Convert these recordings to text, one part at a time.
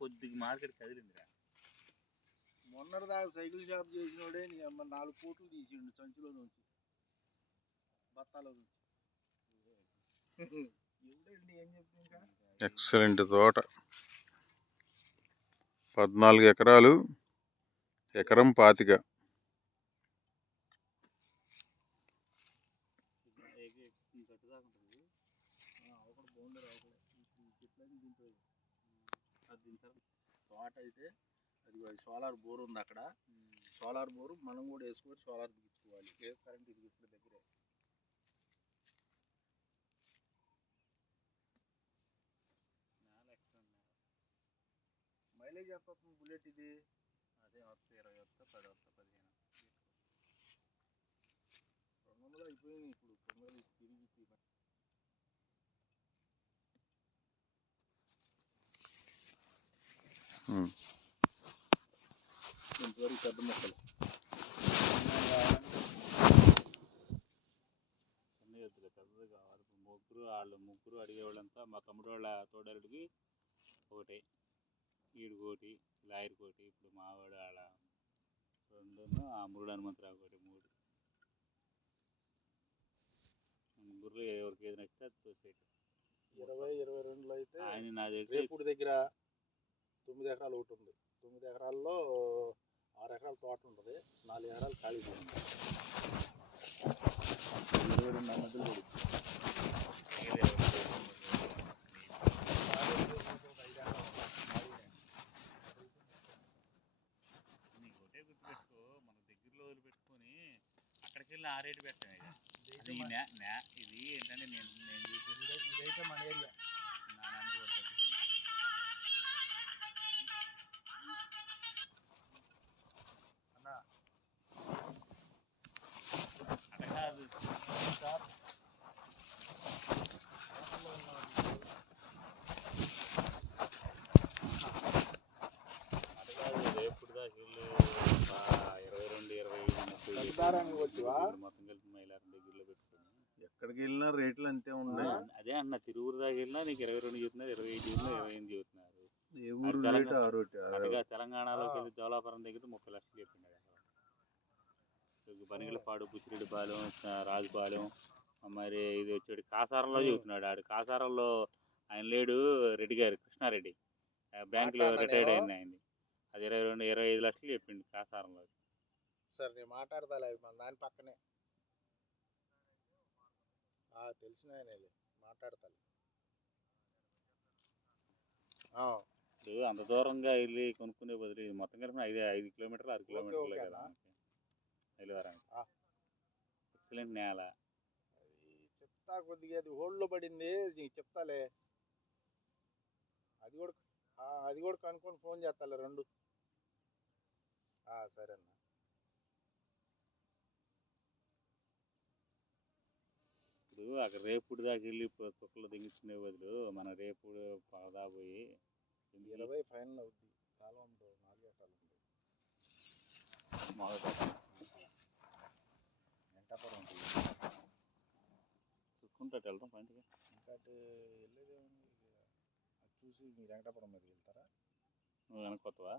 కొద్దిగా మార్కెట్ కదిలిందిరా. మొన్నటిదాకా cycle shop చేసినోడే నీ అమ్మ 4 కోట్లు తీసిండు సంచిలో నుంచి, బత్తాలో నుంచి. ఎక్సలెంట్ తోట, 14 ఎకరాలు, ఎకరం 25. తోట అయితే అది సోలార్ బోర్ ఉంది అక్కడ. సోలార్ బోరు మనం కూడా వేసుకొని సోలార్ బిగించుకోవాలి. లేదు కరెంట్ ఇది ఇప్పుడు దగ్గరే. మైలేజ్ ఎంత వస్తుంది బుల్లెట్ ఇది? అదే 20 వస్తా 10 వస్తా 15 200 అయిపోయింది ఇప్పుడు. 900 తిరిగి ఇంతవరకు పెద్ద మొక్కలు పెద్దది కావాలి. ముగ్గురు అడిగేవాళ్ళంతా మా తమ్ముడు వాళ్ళ తోడరుడికి ఒకటి, ఈడుకోటి, లాయర్ కోటి, ఇప్పుడు మావాడు వాళ్ళ 2 ఆ 3 హనుమంతరావు ఒకటి 3. ముగ్గురులో ఎవరికి ఏది నచ్చితే అది తోసేయటం. 20-22లో అయితే ఆయన నా దగ్గర రేపుడు దగ్గర 9 ఎకరాలు ఒకటి ఉంది. 9 ఎకరాల్లో 6 ఎకరాల తోట ఉంటుంది, 4 ఎకరాలు ఖాళీ ఉంటుంది. 22 మధ్యలో పడుతుంది. నీకు ఒకటే గుర్తుపెట్టుకో, మన దగ్గరలో వదిలిపెట్టుకొని అక్కడికి వెళ్ళి ఆ రేటు పెట్టాను. ఇది ఏంటంటే నేను ఇదైతే మన ఏరియా. నా నెంబర్ కూడా అట్ట కాదు సార్. రేపుడు దాకా వెళ్ళి 22-25 మొత్తం కలిపి మైలారం దగ్గరలో పెట్టుకుని ఎక్కడికి వెళ్ళినా రేట్లు అంతే ఉన్నాయి. అదే అన్న, తిరువురు దాకా వెళ్ళినా నీకు 22 చెబుతున్నారు, 25 చెబుతున్నారు, 25 చెబుతున్నారు. తెలంగాణలోకి వెళ్ళి జోలాపురం దగ్గర 30 లక్షలు చెప్పింది. బనిగలపాడు, బుచ్చిరెడ్డిపాలెం, రాజుపాలెం, మరి ఇది వచ్చాడు కాసారంలో చెబుతున్నాడు. ఆడు కాసారంలో ఆయన లేడు, రెడ్డి గారు కృష్ణారెడ్డి బ్యాంకులో రిటైర్డ్ అయింది ఆయన. అది 22-25 లక్షలు చెప్పిండు కాసారంలో. సరే నేను మాట్లాడతాలే, అది మన దాని పక్కనే తెలిసిన ఆయన మాట్లాడతాను. ఇప్పుడు అంత దూరంగా వెళ్ళి కొనుక్కునే బదులు ఇది మొత్తం కలిపి 5 కిలోమీటర్లు 6 కిలోమీటర్లు కదా మైలవరానికి. ఎక్సలెంట్ నేల. చెప్తా కొద్దిగా, అది హోల్డ్లో పడింది, నీకు చెప్తాలే. అది కూడా కనుక్కొని ఫోన్ చేస్తాలే 2. సరే అన్న. ఇప్పుడు అక్కడ రేపుడు దాకా వెళ్ళి కుక్కలు దించుకునే బదులు మనం రేపుడు పగదా పోయి 20 ఫైనల్ అవుద్ది. కాలం 4 ఎకరాలు ఉంది. వెంకటాపురం ఉంటుంది, చూసుకుంటాడు వెళ్తాం పంటగా. ఇంకా వెళ్ళేదేముంది, అది చూసి మీరు వెంకటాపురం మీదకి వెళ్తారా? నువ్వు వెనక కొత్తవా?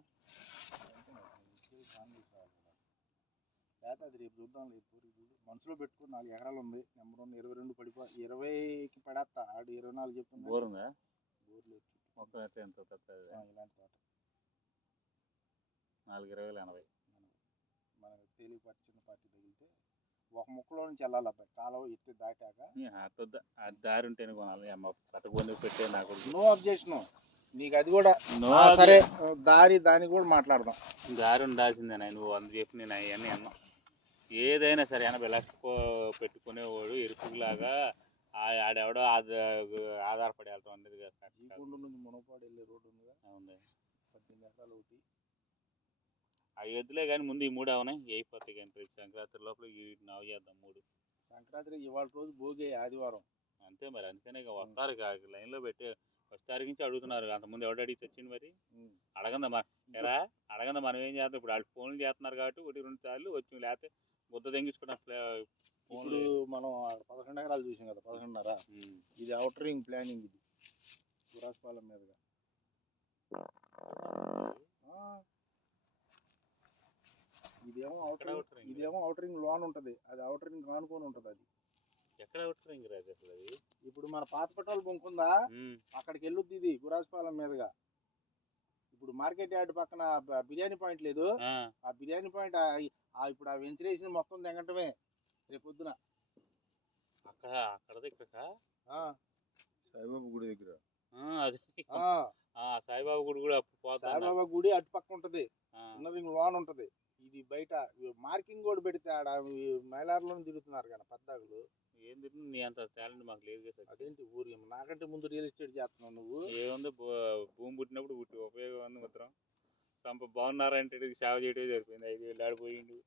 లేకపోతే అది రేపు చూద్దాం. రేపు మనసులో పెట్టుకుని 4 ఎకరాలు ఉంది. నెంబర్ 1 22 పడిపో 20కి పడేస్తా. ఆడు 24 చెప్తుంది. బోర్ ఉందా? బోర్ లేదు. మొత్తం అయితే ఎంత ఇలాంటి తోట 4-20-80 మనకు తేలికపాటి చిన్న పార్టీ తగిలితే ఒక ముక్కలో నుంచి వెళ్ళాలి. అబ్బాయి కాలువ ఎత్తి దాటాక ఆ దారి ఉంటేనే కొనాలి. పట్టుకొని పెట్టే నాకు నో అబ్జెక్షన్. నీకు అది కూడా సరే, దాని కూడా మాట్లాడదాం. దారి ఉండాల్సిందేనా? నువ్వు 100 చెప్పి నేను అవన్నీ అన్నా. ఏదైనా సరే 80 లక్షలు పెట్టుకునేవాడు ఎరుపులాగా ఆడెవడో ఆధారపడి వెళ్తాం అనేది కదా. గుండు నుంచి మునపాడు వెళ్ళే రోడ్డు ఉందిగా, ఉంది. 18 ఎకరాలు ఒకటి. అవి వద్దులే కానీ ముందు ఈ 3 అవునాయి అయిపోతాయి. కానీ రేపు సంక్రాంతి లోపల వీటిని నవ్వు చేద్దాం. 3 సంక్రాంతి ఇవాళ రోజు భోగి, ఆదివారం అంతే. మరి అందుకనే వస్తారు లైన్లో పెట్టి 1వ తారీఖు నుంచి అడుగుతున్నారు. అంతకుముందు ఎవడు అడిగి వచ్చింది మరి అడగందా మనం ఏం చేద్దాం. ఇప్పుడు వాళ్ళు ఫోన్లు చేస్తున్నారు కాబట్టి 1-2 సార్లు వచ్చి, లేకపోతే ముద్ద తెంగించుకున్న. ఇప్పుడు మనం 11 ఎకరాలు చూసాం కదా, 11.5. ఇది అవుటర్ రింగ్ ప్లానింగ్, ఇది గురాజపాలెం మీదుగా. ఎక్కడ అవుటర్ రింగ్ ఇదేమో అవుటర్ రింగ్ లోన్ ఉంటది, అది అవుటర్ రింగ్ ఆనుకొని ఉంటది. అది ఎక్కడ అవుటర్ రింగ్ రాదు అసలు అది. ఇప్పుడు మన పాత పెట్రోల్ బంక్ ఉందా, అక్కడికి వెళ్ళొద్ది ఇది గురాజపాలెం మీదుగా. ఇప్పుడు మార్కెట్ యార్డ్ పక్కన బిర్యానీ పాయింట్ లేదు, ఆ బిర్యానీ పాయింట్ ఇప్పుడు ఆ వెంచరేషన్ మొత్తం తెగటమే రేపు పొద్దున. అక్కడ ఇక్కడ సాయిబాబా గుడి దగ్గర. అది సాయిబాబా గుడి కూడా సాయిబాబా గుడి అటు పక్క ఉంటది, రింగ్ లోన్ ఉంటది. ఇది బయట మార్కింగ్ కూడా పెడితే ఆడ మైలార్లో తిరుగుతున్నారు కానీ పద్దాకులు. ఏం తిరుగుతుంది, నీ అంత టాలెంట్ మాకు లేదు కదా. అదేంటి ఊరి నాకంటే ముందు రియల్ ఎస్టేట్ చేస్తున్నావు నువ్వు. ఏముంది, భూమి పుట్టినప్పుడు పుట్టి ఉపయోగం ఉంది మాత్రం. బాగున్నారంటే సేవ చేయడం సరిపోయింది. 5 ఏళ్ళు ఆడిపోయిండు.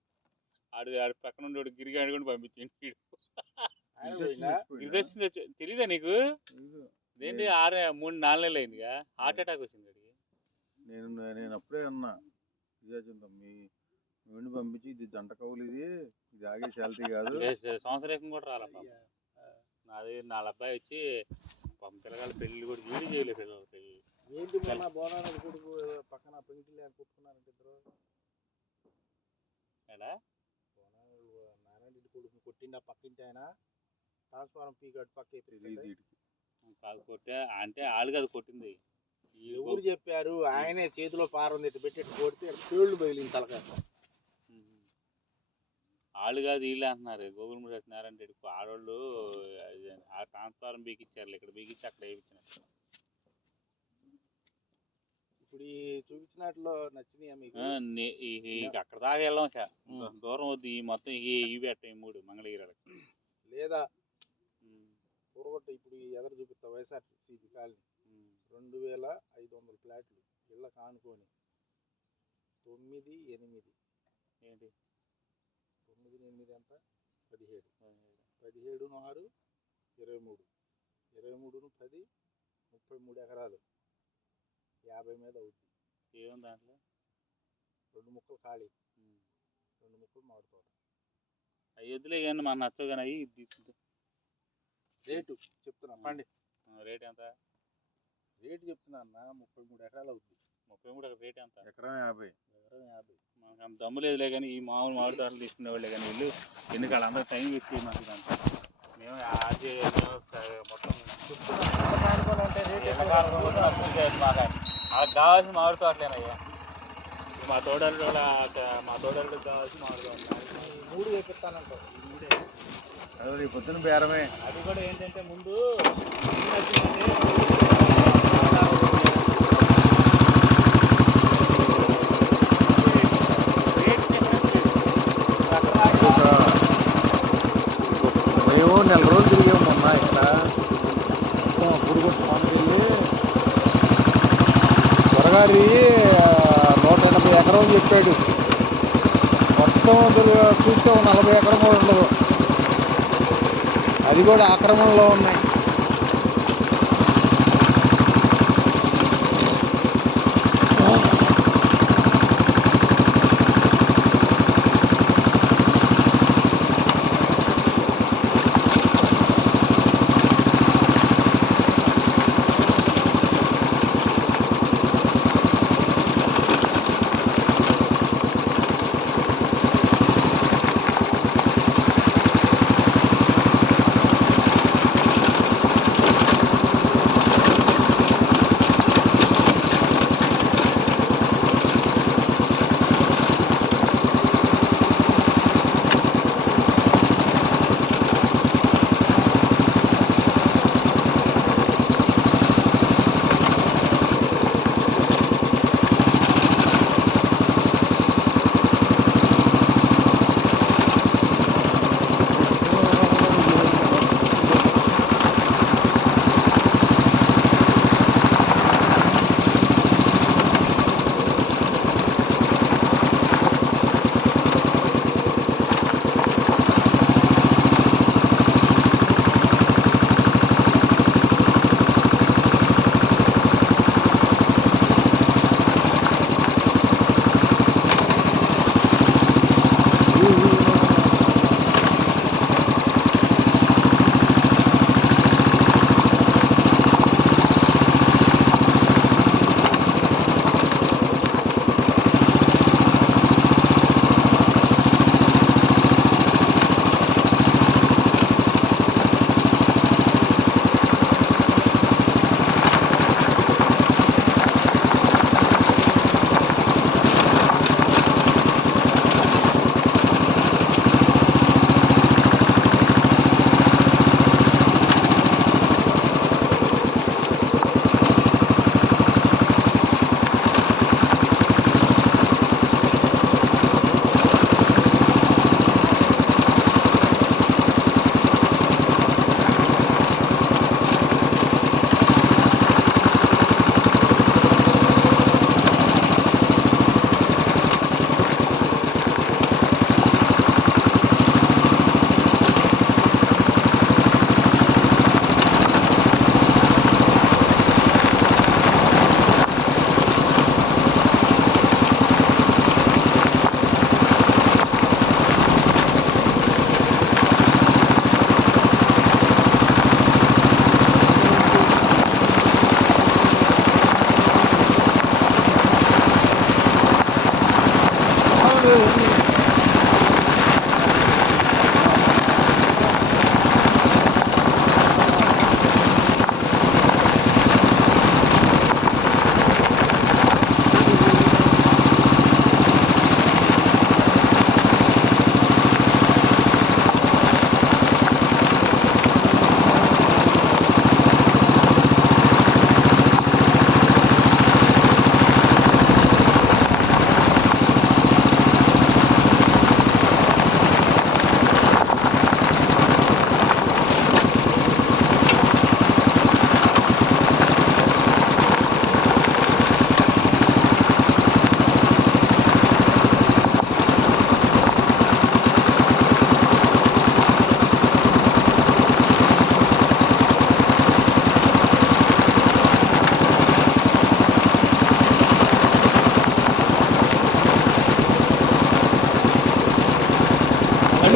ఆడు పక్కన ఉండి గిరిగి ఆడుకొని పంపించిండు. తెలీదా నీకు? ఏంటి 3-4 నెలలు అయిందిగా, హార్ట్ అటాక్ వచ్చింది. నేను అప్పుడే అన్నా మీ వెండి పంపించి, ఇది జంట కవులు, ఇది ఆగే శాలరీ కాదు. సంవత్సరం కూడా రాలే నాది. వాళ్ళ అబ్బాయి వచ్చి పిల్లగాళ్ళ పెళ్ళి కూడా చేయలేదు. పిల్లల పెళ్ళి ఏంటి మొన్న బోనాలు కొడుకు పక్కన పెంకిల్ కొట్టుకున్నారంటే ఇద్దరు. నారాయణ రెడ్డి కొడుకు కొట్టిండ పక్కింటి ఆయన, ట్రాన్స్ఫారం పీక్ పక్క కొట్టా అంటే వాళ్ళు అది కొట్టింది. ఎవరు చెప్పారు? ఆయనే చేతిలో పారం పెట్టి కొడితే పేళ్ళు బయలింది తలకాయ. వాళ్ళు కాదు వీళ్ళు అంటున్నారు. గోగులమూడి సత్యనారాయణ రెడ్డి ఆడవాళ్ళు ఆ ట్రాన్స్ఫారం బీకిచ్చారు, ఇక్కడ బీకిచ్చి అక్కడ వేయించినారు. ఇప్పుడు చూపించినట్లు నచ్చినాయా మీకు? అక్కడ దాకా వెళ్ళాం సార్, దూరం వద్దు. ఈ మొత్తం ఇవి పెట్టాం 3 మంగళగిరికి లేదా కూరగొట్ట. ఇప్పుడు ఎదురు చూపిస్తా వైఎస్ఆర్సీపీ కాలనీ 2500 ఫ్లాట్లు ఇళ్ళ కానుకొని 9, 8 ఏంటి 9, 8 ఎంత 17, 17 6 23, 23 10 33 ఎకరాలు 50 మీద అవుతుంది. ఏముంది దాంట్లో? 2 ముక్కలు ఖాళీ, 2 ముక్కలు మామిడి తోట. అవి వద్దులే కానీ మన నచ్చవు కానీ అవి రేటు చెప్తున్నా పండి. రేట్ ఎంత? రేటు చెప్తున్నా అన్న, 33 ఎకరాలు అవుతుంది. 33 రేట్ ఎంత? ఎకరం 50. మనకు అంత దమ్ము లేదులే కానీ ఈ మామూలు మామిడి తోటలు తీసుకునే వాళ్ళే కానీ వీళ్ళు. ఎందుకు వాళ్ళందరూ టైం పెట్టి మాకు ఇదంతా మేము మొత్తం వాళ్ళకి కావాల్సిన మామిడి తోటలేనయ్యా. మా తోటలు కావాల్సిన మామిడి తోటలు 3 వేపిస్తానంటావు. రేపు పొద్దున బేరమే. అది కూడా ఏంటంటే ముందు మేము 4 రోజులు తిరిగాము మొన్న ఇక్కడ. అప్పుడు కూడా వెళ్ళి త్వరగారి 180 ఎకరం చెప్పాడు. మొత్తం చూస్తే 40 ఎకరం కూడా ఉండదు. అది కూడా ఆక్రమణలో ఉన్నాయి.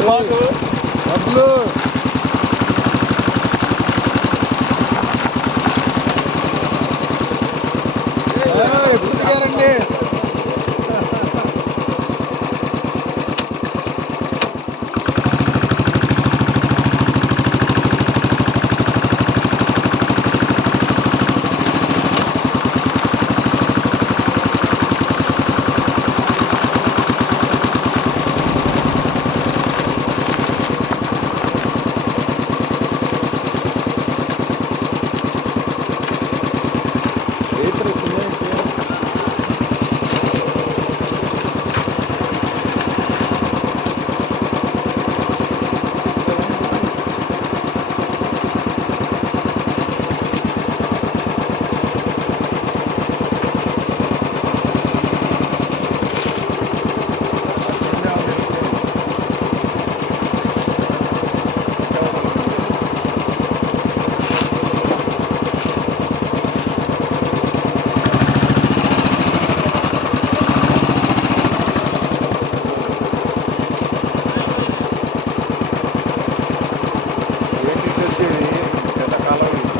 డబ్బులు ఎప్పుడు దిగారండి? రైతులు వచ్చిందేంటి? ఏంటి వచ్చేది ఎండాకాలం ఇది.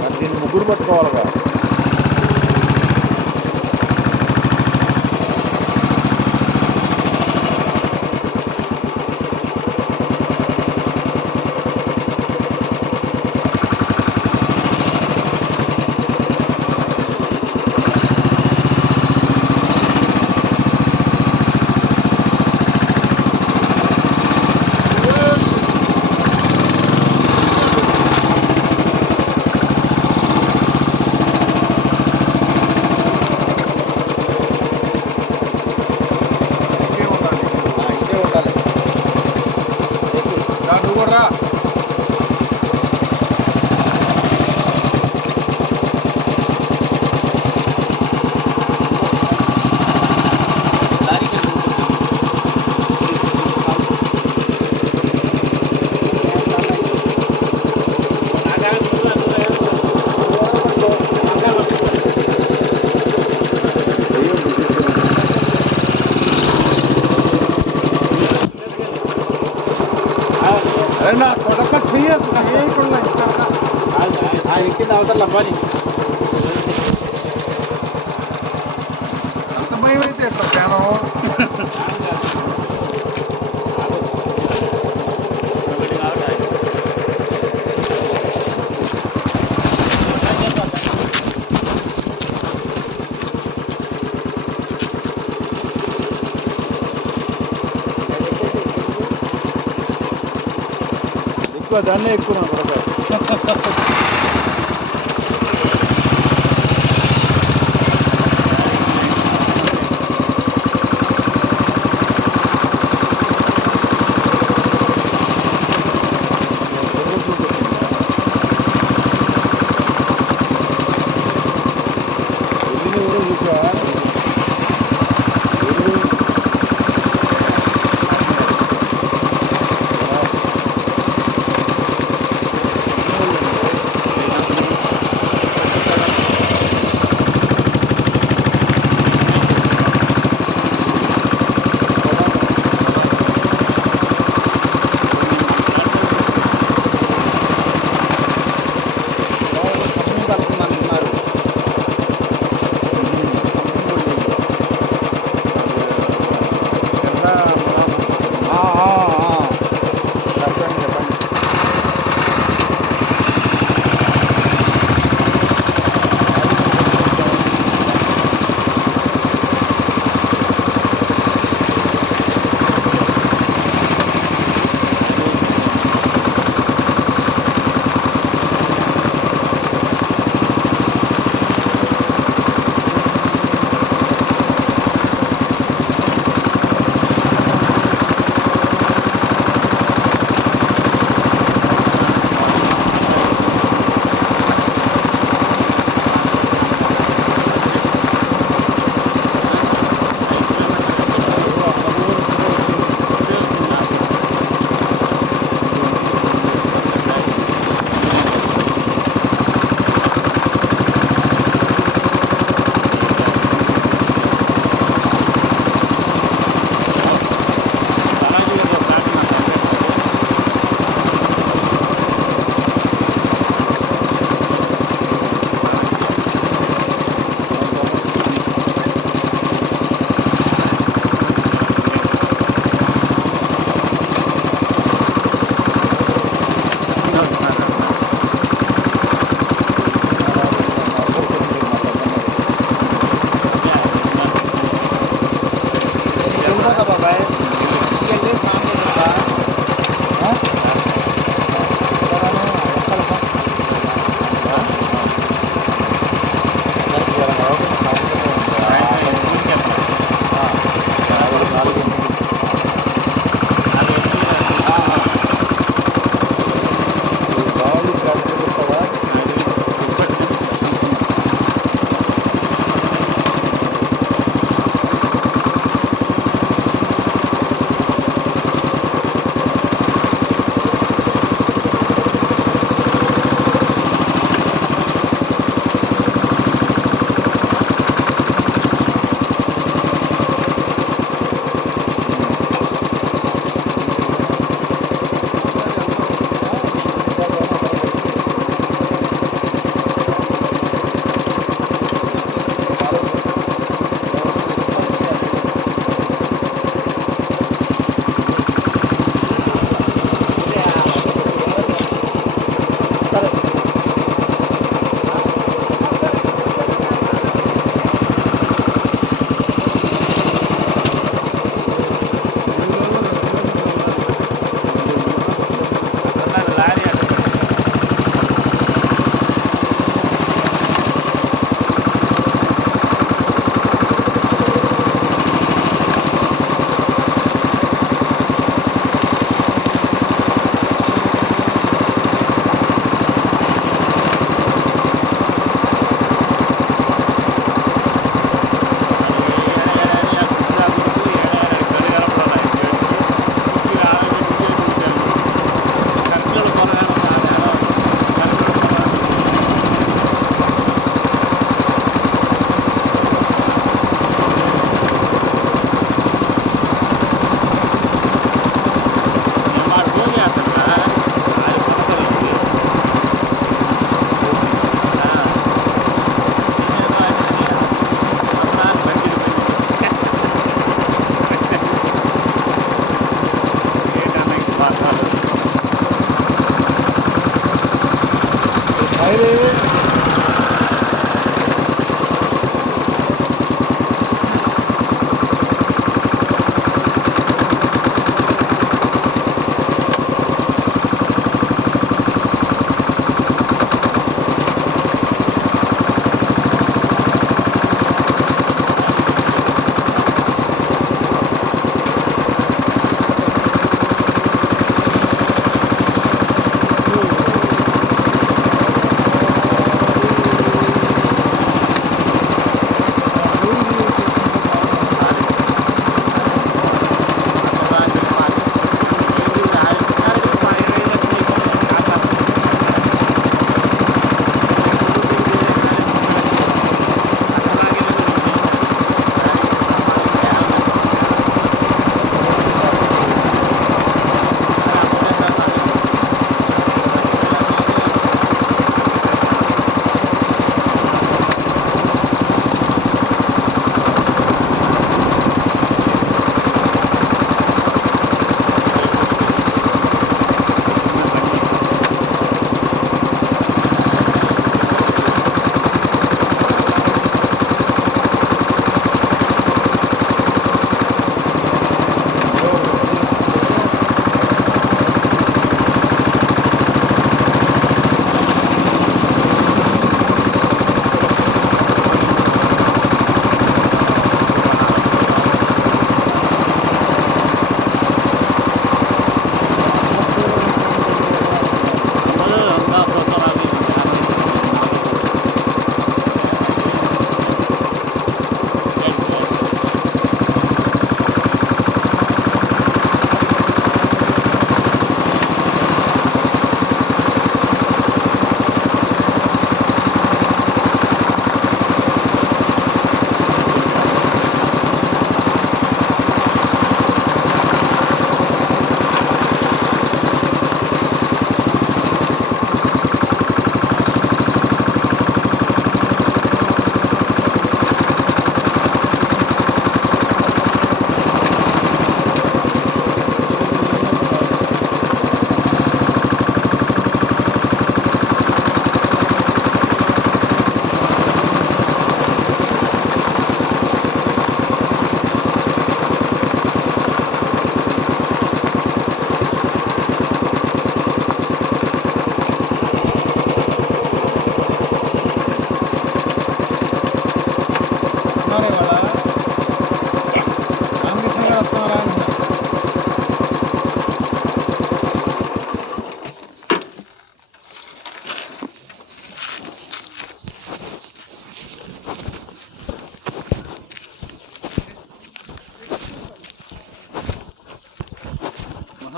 మరి దీన్ని ముగ్గురు పట్టుకోవాలిగా. ఇంకే ఉండాలి. ఇదే ఉండాలి. రా, నువ్వు కూడా రా. అరే నా కొడక చేయకుండా ఎక్కింది అవతల పని. అంత భయం అయితే ఎట్లా ప్రాణం? ఎక్కువ దాన్నే ఎక్కువ నా కొడక. వెళ్ళింది ఎవరో చూసావా? ఎవరు?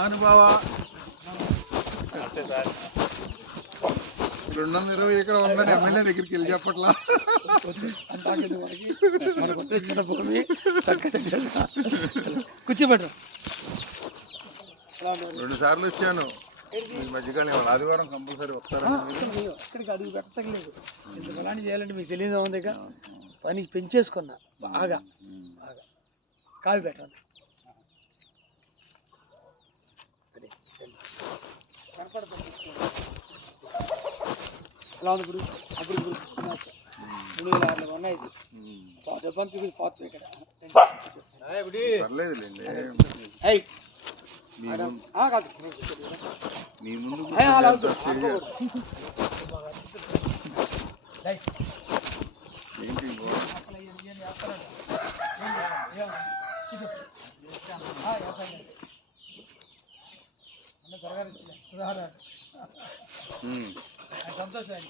మహానుభావ 220 ఎకరం ఉందని ఎమ్మెల్యే దగ్గరికి వెళ్ళి చెప్పట్లా. మనకు చిన్న భూమి కూర్చోబెట్టరు. 2 సార్లు వచ్చాను ఈ మధ్యకాలం. ఆదివారం కంపల్సరీ వస్తారా? అక్కడికి అడుగు పెట్టలేదు. ఇంత పొలాన్ని చేయాలంటే మీకు తెలియదు ఉంది. పని పెంచేసుకున్నా బాగా బాగా కావి పెట్టాను. ఎలా ఉంది ఇప్పుడు? అప్పుడు 3,600 ఉన్నాయి. పంచుకు పోతుంది ఇక్కడ. పర్లేదులేండి. మీ ముందు ఏంటి సంతోషం.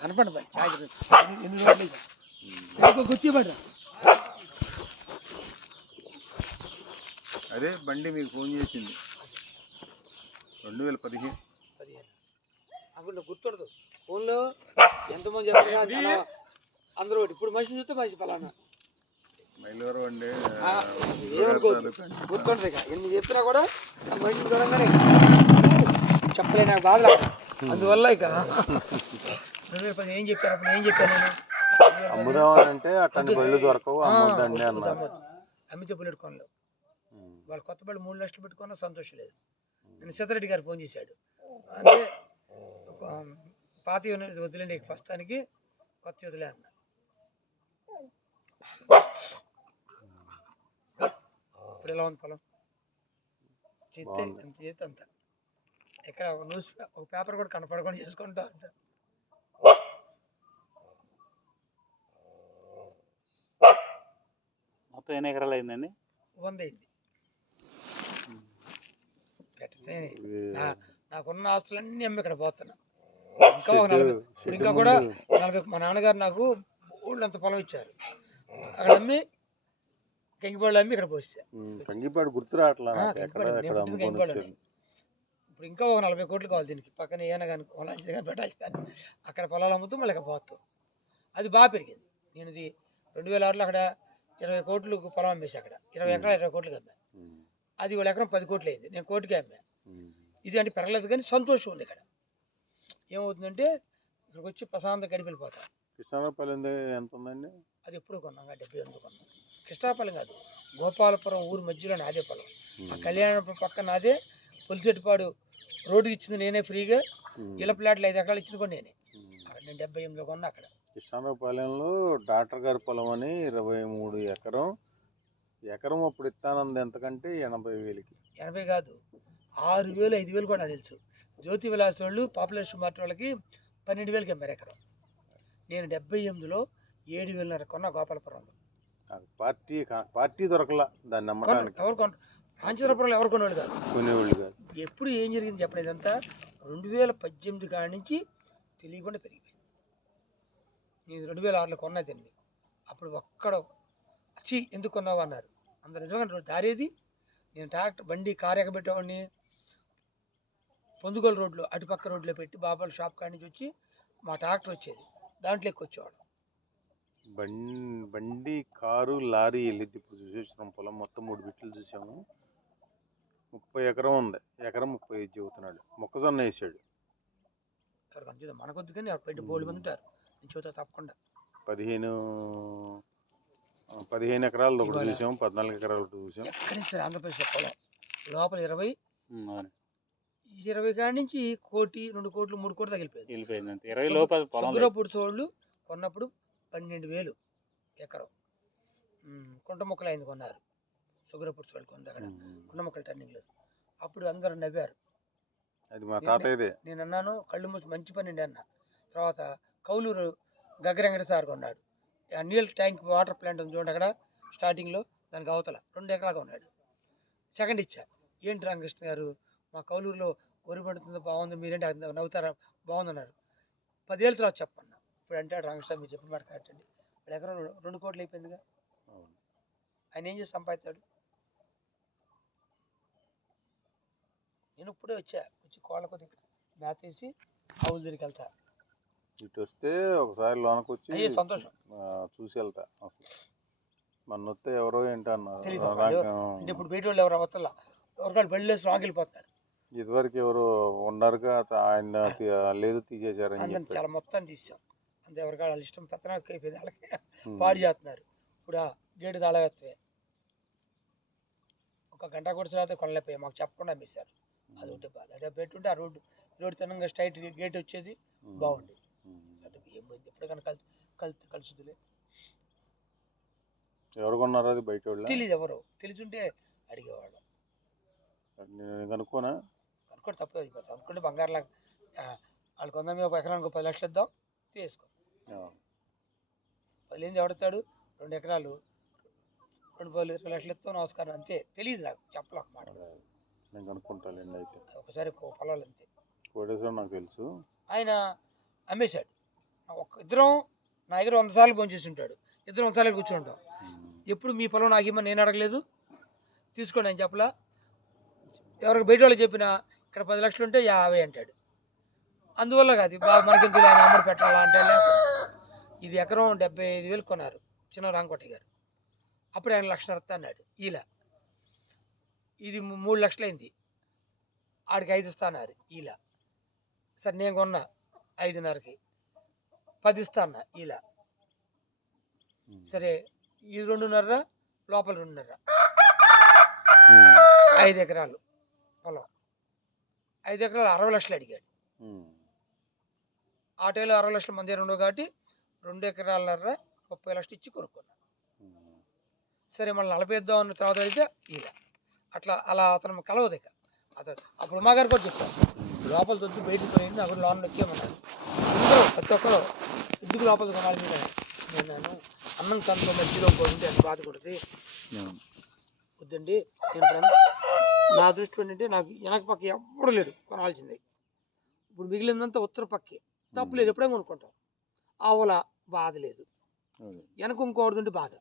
కనపడి కూర్చోబెట్టరా. అదే బండి మీకు ఫోన్ చేసింది 2015. అప్పుడు గుర్తుడదు ఫోన్లో ఎంతమంది చెప్తారు అందరూ. ఇప్పుడు మనిషిని చూస్తే మనిషి ఫలానా మైలవరం అండి ఏమనుకోవచ్చు. గుర్తుండదు. ఇక ఎన్ని చెప్పినా కూడా మనిషిని చూడంగానే చెప్పలేని నాకు బాధలు. అందువల్ల ఇక 2010 ఏం చెప్పారు అప్పుడు? ఏం చెప్పాను నేను? అమ్ముదామంటే అట్టని బళ్ళు దొరకవు, అమ్మొద్దండి అన్నారు. అమ్మితే బుల్లెట్ కొనలేవు. వాళ్ళు కొత్త బళ్ళు 3 లక్షలు పెట్టుకున్నా సంతోషం లేదు. నేను సీతారెడ్డి గారు ఫోన్ చేశాడు. అంటే పాత వదిలేండి ప్రస్తుతానికి, కొత్త వదిలే అన్న. ఇప్పుడు ఎలా ఉంది పొలం? చేస్తే ఎంత చేస్తే అంత. ఎక్కడ ఒక పేపర్ కూడా కనపడకుండా చేసుకుంటా అంట. మొత్తం ఎన్ని ఎకరాలు అయిందండి? 100 అయింది. పెట్టే నాకున్న ఆస్తులన్నీ అమ్మి ఇక్కడ పోతున్నా. ఇంకా ఒక 40. ఇప్పుడు ఇంకా కూడా 40. మా నాన్నగారు నాకు ఊళ్ళంత పొలం ఇచ్చారు. అక్కడ అమ్మి కంగిపాడు అమ్మి ఇక్కడ పోసా. కంగిపాడు గుర్తు రావట్లా. ఇప్పుడు ఇంకా ఒక 40 కోట్లు కావాలి దీనికి. పక్కన ఏమైనా కానీ పొలాలు కానీ పెట్టాలి. కానీ అక్కడ పొలాలు అమ్ముతూ మళ్ళీ ఇక్కడ పోతాం. అది బాగా పెరిగింది. నేను ఇది 2006లో అక్కడ 20 కోట్లు పొలం అమ్మేసి అక్కడ 20 ఎకరాలు 20 కోట్లకి అమ్మా. అది వాళ్ళ ఎకరం 10 కోట్లు అయింది. నేను కోటికి అమ్మా. ఇది అంటే పెరగలేదు కానీ సంతోషం ఉంది. ఇక్కడ ఏమవుతుందంటే ఇక్కడికి వచ్చి ప్రశాంతంగా గడిపి వెళ్ళిపోతాం. కృష్ణాపల్లి ఎంత ఉందండి? అది ఎప్పుడు కొన్నాం? 78 కొన్నాం. కృష్ణాపల్లి కాదు, గోపాలపురం ఊరు మధ్యలో నాదే పొలం. ఆ కళ్యాణపురం పక్కన నాదే. పులిచెట్టుపాడు రోడ్డుకి ఇచ్చింది నేనే ఫ్రీగా. ఇళ్ళ ప్లాట్లు 5 ఎకరాలు ఇచ్చింది కూడా నేనే. నేను 78లో కొన్నా అక్కడ. కృష్ణాపల్లిలో డాక్టర్ గారి పొలం అని 23 ఎకరం. ఎకరం అప్పుడు ఇస్తానంది ఎంతకంటే 80,000కి. 80 కాదు, 6,000 5,000 కూడా నాకు తెలుసు. జ్యోతి విలాస్ వాళ్ళు పాపులేషన్ మార్ట్ వాళ్ళకి 12,000కి అమ్మారు ఎకరం. నేను 78లో 7,500 కొన్నా గోపాలపురంలో. పార్టీ దొరకలా దాన్ని నమ్మకానికి. ఎవరు కొన కాంచీపురంలో ఎవరు కొనేవాళ్ళు కాదు, కొనేవాళ్ళు కాదు. ఎప్పుడు ఏం జరిగింది చెప్పండి? ఇదంతా 2018 కాడి నుంచి తెలియకుండా పెరిగిపోయింది. నేను 2006లో కొన్నా తిండి. అప్పుడు ఒక్కడ వచ్చి ఎందుకు కొన్నావు అన్నారు. అంత నిజంగా దారేది. నేను ట్రాక్టర్ బండి కారు ఎక్కబెట్టేవాడిని. పొందుగోలు రోడ్లో అటుపక్క రోడ్లో పెట్టి బాబాల షాప్ కాడి నుంచి వచ్చి మా ట్రాక్టర్ వచ్చేది, దాంట్లో ఎక్కొచ్చేవాడు. బండి కారు లారీ వెళ్ళిద్ది. ఇప్పుడు చూసేస్తున్నాం పొలం మొత్తం 3 బిట్లు చూసాము. 30 ఎకరం ఉంది. ఎకరం 35 చెబుతున్నాడు. మొక్కజొన్న వేసాడు. మనకొద్దు కానీ బయట బోల్డ్ మంది ఉంటారు. నేను చూస్తా తప్పకుండా. 15 ఎకరాలు ఒకటి చూసాము, 14 ఎకరాలు ఒకటి చూసాం. ఎక్కడి నుంచి ఆంధ్రప్రదేశ్లో పొలం లోపల 20 కాడి నుంచి 1 కోటి 2 కోట్లు 3 కోట్లు తగిలిపోయింది. సుగ్రపూడి చోళ్ళు కొన్నప్పుడు 12,000 ఎకరం. కుంట మొక్కలు అయింది కొన్నారు. సుగ్రపూడి చోళ్ళు కొంది అక్కడ కుంట మొక్కలు టర్నింగ్ లేదు. అప్పుడు అందరూ నవ్వారు. అది మా తాతయ్యదే. నేను అన్నాను కళ్ళు మూసి మంచి పని అండి అన్న. తర్వాత కౌలూరు గగ్గరంగడి సార్ కొన్నాడు. ఆ నీళ్ళ ట్యాంక్ వాటర్ ప్లాంట్ ఉంది చూడండి అక్కడ స్టార్టింగ్లో, దానికి అవతల 2 ఎకరాలుగా ఉన్నాడు. సెకండ్ ఇచ్చా. ఏంటి రామకృష్ణ గారు మా కౌలూరులో వరి పడుతుంది బాగుంది మీరేంటి అది నవ్వుతారా బాగుందన్నారు 10 ఏళ్ళ తర్వాత చెప్పన్నా ఇప్పుడు అంటే రాంగ్ సార్ మీరు చెప్పిన మాట కరెక్ట్ అండి ఇప్పుడు ఎకరం 2 కోట్లు అయిపోయిందిగా అవును. ఆయన ఏం చేసి సంపాదిస్తాడు నేను ఇప్పుడే వచ్చి కోళ్ళ కొద్దిగా మేత వేసి ఆవుల దగ్గరికి వెళ్తా ఇటు వస్తే ఒకసారి లోనకి వచ్చి అయ్యే సంతోషం చూసి వెళ్తా మొన్న వస్తే ఎవరో ఏంటో తెలీదు అన్నారు అంటే ఇప్పుడు బయట వాళ్ళు ఎవరు అవతల ఎవరికాళ్ళు వెళ్ళేసి రాంగ్ వెళ్ళిపోతారు ఇదివరకు ఎవరు ఉన్నారుగా ఆయన లేదు తీసేశారని అందరం చెప్పి చాలా మొత్తం తీసాం అంతే ఎవరికాళ్ళు వాళ్ళ ఇష్టం పెత్తనం ఎక్కువ అయిపోయింది వాళ్ళకి పాడు చేస్తున్నారు ఇప్పుడు ఆ గేటు తాళవేత్తవే ఒక గంట కూడా తర్వాత కొనలేకపోయాయి మాకు చెప్పకుండా అమ్మేశారు అది ఒకటి బాధ అదే పెట్టుంటే ఆ రోడ్డు తినంగా స్ట్రైట్ గేట్ వచ్చేది బాగుండేది ఏమైంది ఎప్పటికైనా కలుసుదిలే ఎవరు కొన్నారు అది బయట వాళ్ళు తెలీదు ఎవరు తెలిసింటే అడిగేవాడు నేను కనుక్కోనా అనుకోండి తప్పే అయిపోతాం అనుకుంటే బంగారులాగా వాళ్ళు కొందాం ఒక ఎకరానికి 10 లక్షలు ఇద్దాం తీసుకో 10 ఏంది ఎవడతాడు 2 ఎకరాలు 20 లక్షలు ఇస్తాం నమస్కారం అంతే తెలియదు నాకు చెప్పలేక మాట నేను కనుక్కుంటానండి అయితే ఒకసారి పొలాలు అంతే కోటేశ్వరం నాకు తెలుసు ఆయన అమ్మేశాడు ఇద్దరం నా దగ్గర 100 సార్లు భోంచేసి ఉంటాడు ఇద్దరం 100 సార్లు కూర్చుని ఉంటాం ఎప్పుడు మీ పొలం నాకు ఇమ్మని నేను అడగలేదు తీసుకోండి అని చెప్పలా ఎవరికి బయట వాళ్ళు చెప్పినా ఇక్కడ 10 లక్షలు ఉంటే 50 అంటాడు అందువల్ల కాదు బాగా మనకి ఎందుకు ఆయన అమ్మడి పెట్టాలా అంటే ఇది ఎకరం 75,000 కొన్నారు చిన్న రాంకోటి గారు అప్పుడు ఆయన 1,00,000 అన్నాడు ఇలా ఇది 3 లక్షలు అయింది ఆడికి 5 ఇస్తాన్నారు ఇలా సరే నేను కొన్నా 5.5కి 10 ఇస్తా అన్న ఇలా సరే ఇది 2.5 లోపల 2.5 5 ఎకరాలు పొలం 5 ఎకరాలు 60 లక్షలు అడిగాడు ఆ టైంలో 60 లక్షలు మంది ఉండవు కాబట్టి 2 ఎకరాలన్నర 30 లక్షలు ఇచ్చి కొనుక్కున్నాను సరే మళ్ళీ 40 ఇద్దాం అన్న తర్వాత అడిగితే ఇలా అలా అతను కలవదు ఇక అతను అప్పుడు మా గారు కూడా చెప్పారు లోపల దొరికి బయటకు పోయింది అప్పుడు లోన్ నొక్కేమన్నారు అందరూ ప్రతి ఒక్కరు ఎందుకు లోపల కొనాలి మీరు నేను అన్నం కనుక మధ్యలో పోయింది అది బాధ కొడుతుంది వద్దండి నేను నా దృష్టి ఏంటంటే నాకు వెనక పక్క ఎప్పుడు లేడు కొనాల్సిందే ఇప్పుడు మిగిలిందంతా ఉత్తర పక్కే తప్పు లేదు ఎప్పుడైనా కొనుక్కుంటాం ఆవుల బాధ లేదు వెనక ఇంకోటి బాధ